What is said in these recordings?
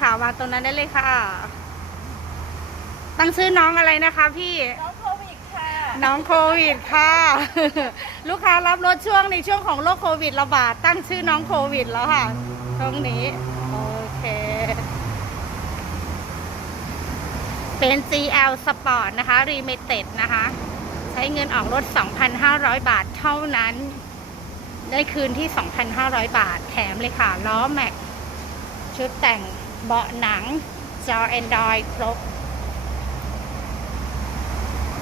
ค่ะ วางตรงนั้นได้เลยค่ะ ตั้งชื่อน้องอะไรนะคะพี่ น้องโควิดค่ะ น้องโควิดค่ะ ลูกค้ารับรถช่วงในช่วงของโรคโควิดระบาดตั้งชื่อน้องโควิดแล้วค่ะ ตรงนี้ โอเค เป็น GL Sport นะคะ Limited นะคะ ใช้เงินออกรถ 2,500 บาทเท่านั้น ได้คืนที่ 2,500 บาท แถมเลยค่ะ ล้อแม็กชุดแต่ง เบาะหนัง จอ Android ครบ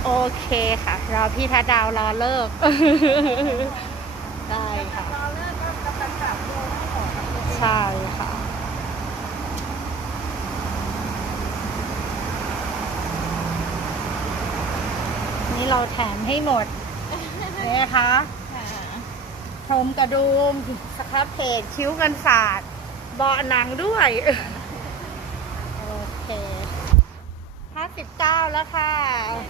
โอเคค่ะ รอพี่ทัดดาวรอเลิก ได้ค่ะรอเลิกก็กำลังกลับดนให้หมดใช่ค่ะ นี่เราแถมให้หมดนี่นะคะ ค่ะพรมกระดุมสครับเพจคิ้วกันศาสตร์เบาะหนังด้วย สิบเก้าแล้วค่ะ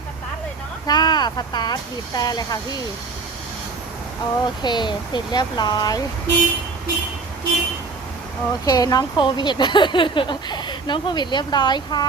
สตาร์ทเลยเนาะค่ะสตาร์ทบีบแต่เลยค่ะพี่ โอเค ติดเรียบร้อย โอเค น้องโควิด น้องโควิดเรียบร้อยค่ะ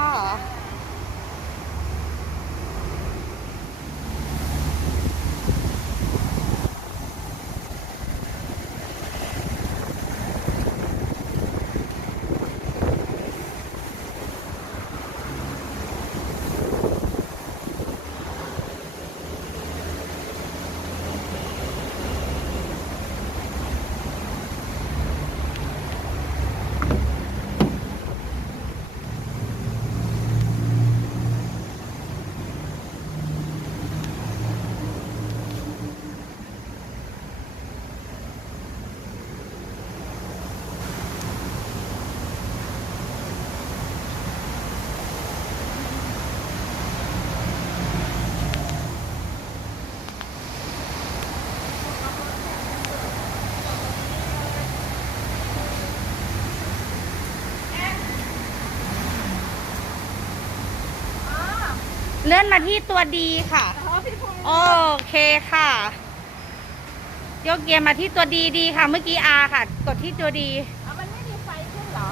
เลื่อนมาที่ตัวดีค่ะอ๋อพี่ภูมิโอเคค่ะ ยกเกียร์มาที่ตัวดีดีค่ะ เมื่อกี้อาค่ะ กดที่ตัวดีอ๋อมันไม่มีไฟขึ้นเหรอ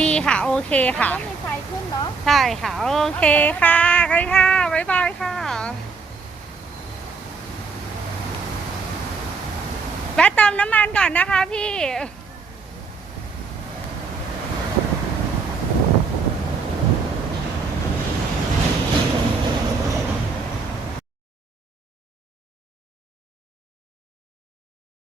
ดีค่ะ โอเคค่ะมันไม่มีไฟขึ้นเนาะ ใช่ค่ะ โอเคค่ะกันค่ะบ๊ายบายค่ะ แวะเติมน้ำมันก่อนนะคะพี่ค